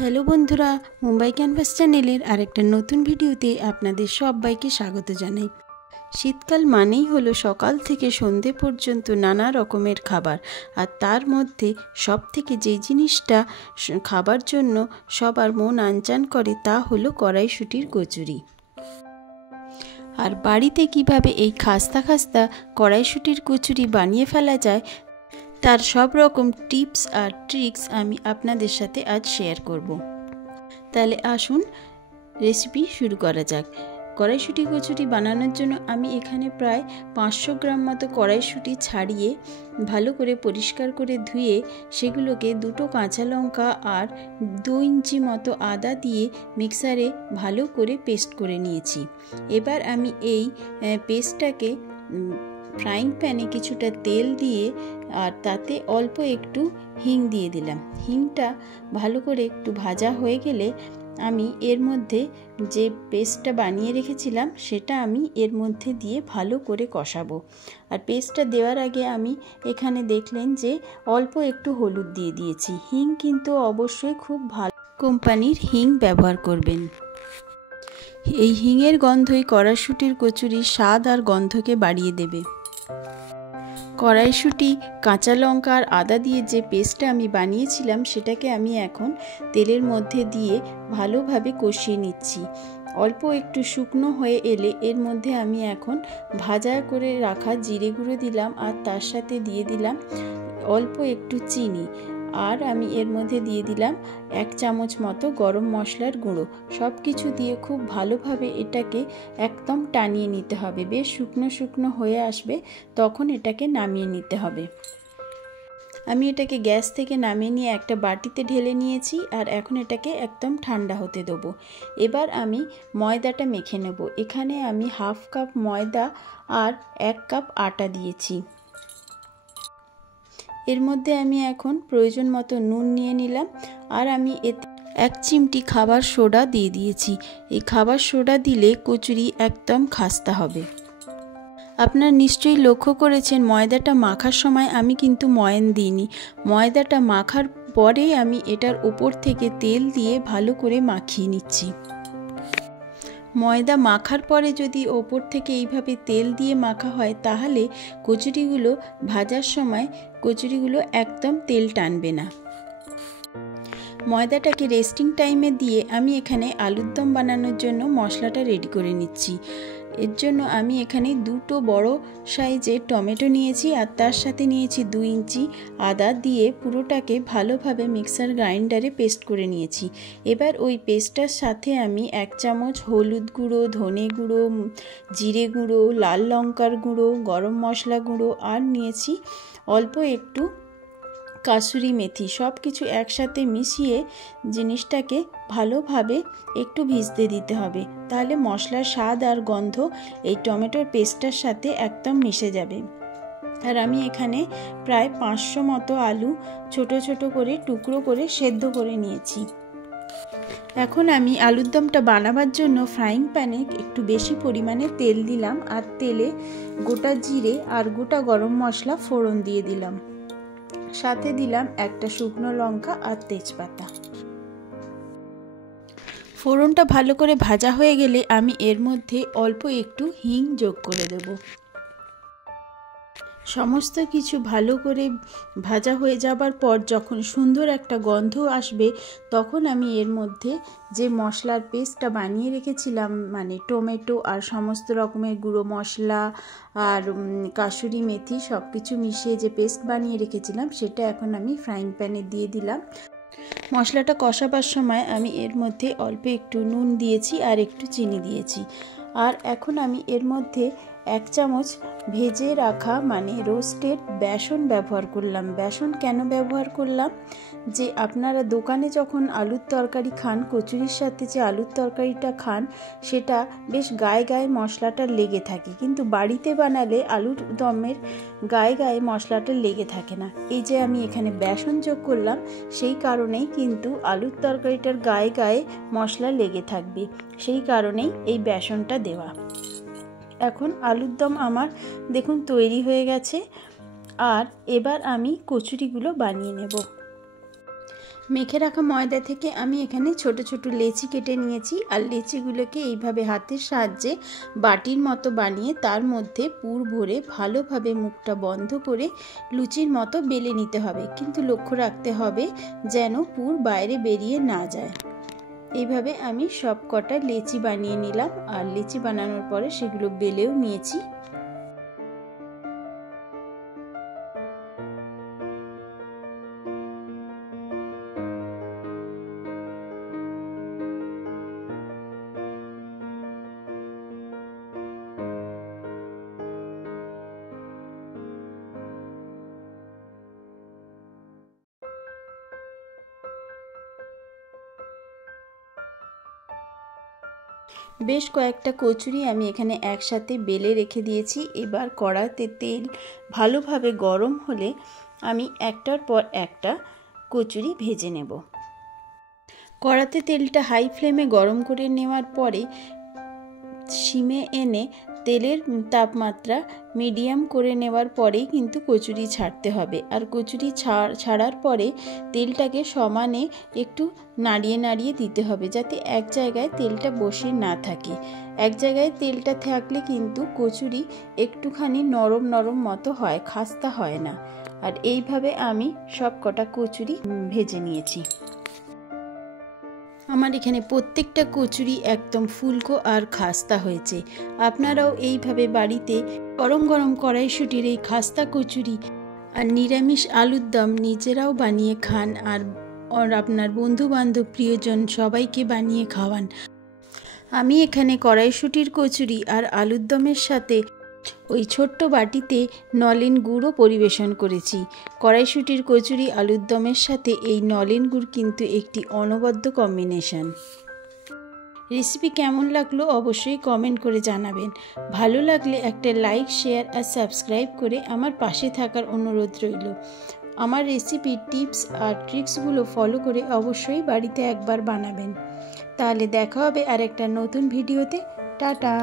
Hello বন্ধুরা, Mumbai canvas চ্যানেলের আরেকটা নতুন ভিডিওতে আপনাদের সবাইকে স্বাগত জানাই। শীতকাল মানেই হলো সকাল থেকে সন্ধে পর্যন্ত নানা রকমের খাবার, আর তার মধ্যে সবথেকে যে জিনিসটা খাবার জন্য সবার মন আনচান করে তা হলো কড়াইশুঁটির কচুরি। আর বাড়িতে কিভাবে এই খাস্তা খাস্তা কড়াইশুঁটির কচুরি বানিয়ে ফেলা যায় তার সব রকম টিপস আর ট্রিক্স আমি আপনাদের সাথে আজ শেয়ার করব। তাহলে আসুন রেসিপি শুরু করা যাক। কড়াইশুঁটি কচুরি বানানোর জন্য আমি এখানে প্রায় 500 গ্রাম মতো কড়াইশুঁটি ছাড়িয়ে ভালো করে পরিষ্কার করে ধুয়ে সেগুলোকে 2টো কাঁচা লঙ্কা আর 2 ইঞ্চি মতো আদা দিয়ে মিক্সারে ভালো করে পেস্ট করে নিয়েছি। এবার আমি এই পেস্টটাকে ফ্রাইং প্যানে কিছুটা তেল দিয়ে আর তাতে অল্প একটু হিং দিয়ে দিলাম। হিংটা ভালো করে একটু ভাজা হয়ে গেলে আমি এর মধ্যে যে পেস্টটা বানিয়ে রেখেছিলাম সেটা আমি এর মধ্যে দিয়ে ভালো করে কষাবো। আর পেস্টটা দেওয়ার আগে আমি এখানে দেখলেন যে অল্প একটু হলুদ দিয়ে দিয়েছি। হিং কিন্তু অবশ্যই খুব ভালো কোম্পানির হিং ব্যবহার করবেন। এই হিঙের গন্ধই কড়াইশুঁটির কচুরির স্বাদ আর গন্ধকে বাড়িয়ে দেবে। কড়াইশুঁটি, কাঁচা লঙ্কা আর আদা দিয়ে যে পেস্টটা আমি বানিয়েছিলাম সেটাকে আমি এখন তেলের মধ্যে দিয়ে ভালোভাবে কষিয়ে নিচ্ছি। অল্প একটু শুকনো হয়ে এলে এর মধ্যে আমি এখন ভাজা করে রাখা জিরে গুঁড়ো দিলাম আর তার সাথে দিয়ে দিলাম অল্প একটু চিনি, আর আমি এর মধ্যে দিয়ে দিলাম 1 চামচ মতো গরম মশলার গুঁড়ো। সব কিছু দিয়ে খুব ভালোভাবে এটাকে একদম টানিয়ে নিতে হবে। বেশ শুকনো শুকনো হয়ে আসবে, তখন এটাকে নামিয়ে নিতে হবে। আমি এটাকে গ্যাস থেকে নামিয়ে নিয়ে একটা বাটিতে ঢেলে নিয়েছি আর এখন এটাকে একদম ঠান্ডা হতে দেবো। এবার আমি ময়দাটা মেখে নেব। এখানে আমি 1/2 কাপ ময়দা আর 1 কাপ আটা দিয়েছি। এর মধ্যে আমি এখন প্রয়োজন মতো নুন নিয়ে নিলাম আর আমি এতে 1 চিমটি খাবার সোডা দিয়ে দিয়েছি। এই খাবার সোডা দিলে কচুরি একদম খাস্তা হবে। আপনারা নিশ্চয়ই লক্ষ্য করেছেন ময়দাটা মাখার সময় আমি কিন্তু ময়ান দিইনি। ময়দাটা মাখার পরেই আমি এটার উপর থেকে তেল দিয়ে ভালো করে মাখিয়ে নিচ্ছি। ময়দা মাখার পরে যদি ওপর থেকে এইভাবে তেল দিয়ে মাখা হয় তাহলে কচুরিগুলো ভাজার সময় কচুরিগুলো একদম তেল টানবে না। ময়দাটাকে রেস্টিং টাইমে দিয়ে আমি এখানে আলুর দম বানানোর জন্য মশলাটা রেডি করে নিচ্ছি। এর জন্য আমি এখানে 2টো বড় সাইজের টমেটো নিয়েছি আর তার সাথে নিয়েছি 2 ইঞ্চি আদা দিয়ে পুরোটাকে ভালোভাবে মিক্সার গ্রাইন্ডারে পেস্ট করে নিয়েছি। এবার ওই পেস্টটার সাথে আমি 1 চামচ হলুদ গুঁড়ো, ধনে গুঁড়ো, জিরে গুঁড়ো, লাল লঙ্কার গুঁড়ো, গরম মশলা গুঁড়ো আর নিয়েছি অল্প একটু কাসুরি মেথি। সব কিছু একসাথে মিশিয়ে জিনিসটাকে ভালোভাবে একটু ভিজতে দিতে হবে, তাহলে মশলার স্বাদ আর গন্ধ এই টমেটোর পেস্টটার সাথে একদম মিশে যাবে। আর আমি এখানে প্রায় 500 মতো আলু ছোট ছোট করে টুকরো করে সেদ্ধ করে নিয়েছি। এখন আমি আলুর দমটা বানাবার জন্য ফ্রাইং প্যানে একটু বেশি পরিমাণে তেল দিলাম আর তেলে গোটা জিরে আর গোটা গরম মশলা ফোড়ন দিয়ে দিলাম। সাথে দিলাম একটা শুকনো লঙ্কা আর তেজপাতা। ফোড়নটা ভালো করে ভাজা হয়ে গেলে আমি এর মধ্যে অল্প একটু হিং যোগ করে দেব। সমস্ত কিছু ভালো করে ভাজা হয়ে যাবার পর যখন সুন্দর একটা গন্ধ আসবে তখন আমি এর মধ্যে যে মশলার পেস্টটা বানিয়ে রেখেছিলাম, মানে টমেটো আর সমস্ত রকমের গুঁড়ো মশলা আর কাসুরি মেথি সব কিছু মিশিয়ে যে পেস্ট বানিয়ে রেখেছিলাম সেটা এখন আমি ফ্রাইং প্যানে দিয়ে দিলাম। মশলাটা কষাবার সময় আমি এর মধ্যে অল্প একটু নুন দিয়েছি আর একটু চিনি দিয়েছি। আর এখন আমি এর মধ্যে 1 চামচ ভেজে রাখা মানে রোস্টেড বেসন ব্যবহার করলাম। বেসন কেন ব্যবহার করলাম, যে আপনারা দোকানে যখন আলুর তরকারি খান, কচুরির সাথে যে আলুর তরকারিটা খান সেটা বেশ গায়ে গায়ে মশলাটা লেগে থাকে, কিন্তু বাড়িতে বানালে আলুর দমের গায়ে গায়ে মশলাটা লেগে থাকে না। এই যে আমি এখানে বেসন যোগ করলাম সেই কারণেই কিন্তু আলুর তরকারিটার গায়ে গায়ে মশলা লেগে থাকবে, সেই কারণেই এই বেসনটা দেওয়া। এখন আলুর দম আমার দেখুন তৈরি হয়ে গেছে আর এবার আমি কচুরিগুলো বানিয়ে নেব। মেখে রাখা ময়দা থেকে আমি এখানে ছোট ছোট লেচি কেটে নিয়েছি। আর লেচিগুলোকে এইভাবে হাতের সাহায্যে বাটির মতো বানিয়ে তার মধ্যে পুর ভরে ভালোভাবে মুখটা বন্ধ করে লুচির মতো বেলে নিতে হবে। কিন্তু লক্ষ্য রাখতে হবে যেন পুর বাইরে বেরিয়ে না যায়। এইভাবে আমি সব কটা লেচি বানিয়ে নিলাম। আর লেচি বানানোর পরে সেগুলো বেলেও নিয়েছি। বেশ কয়েকটা কচুরি আমি এখানে একসাথে বেলে রেখে দিয়েছি। এবার কড়াতে তেল ভালোভাবে গরম হলে আমি একটার পর একটা কচুরি ভেজে নেব। কড়াতে তেলটা হাই ফ্লেমে গরম করে নেওয়ার পরে সিমে এনে তেলের তাপমাত্রা মিডিয়াম করে নেওয়ার পরেই কিন্তু কচুরি ছাড়তে হবে। আর কচুরি ছাড়ার পরে তেলটাকে সমানে একটু নাড়িয়ে নাড়িয়ে দিতে হবে, যাতে এক জায়গায় তেলটা বসে না থাকে। এক জায়গায় তেলটা থাকলে কিন্তু কচুরি একটুখানি নরম নরম মতো হয়, খাস্তা হয় না। আর এইভাবে আমি সব কটা কচুরি ভেজে নিয়েছি। আমার এখানে প্রত্যেকটা কচুরি একদম ফুলকো আর খাস্তা হয়েছে। আপনারাও এইভাবে বাড়িতে গরম গরম কড়াইশুঁটির এই খাস্তা কচুরি আর নিরামিষ আলুর দম নিজেরাও বানিয়ে খান আর আপনার বন্ধু বান্ধব প্রিয়জন সবাইকে বানিয়ে খাওয়ান। আমি এখানে কড়াইশুঁটির কচুরি আর আলুর দমের সাথে ওই ছোট্ট বাটিতে নলেন গুড়ও পরিবেশন করেছি। কড়াইশুঁটির কচুরি আলুর দমের সাথে এই নলেন গুড় কিন্তু একটি অনবদ্য কম্বিনেশন। রেসিপি কেমন লাগলো অবশ্যই কমেন্ট করে জানাবেন। ভালো লাগলে একটা লাইক, শেয়ার আর সাবস্ক্রাইব করে আমার পাশে থাকার অনুরোধ রইল। আমার রেসিপির টিপস আর ট্রিক্সগুলো ফলো করে অবশ্যই বাড়িতে একবার বানাবেন। তাহলে দেখা হবে আর একটা নতুন ভিডিওতে। টাটা।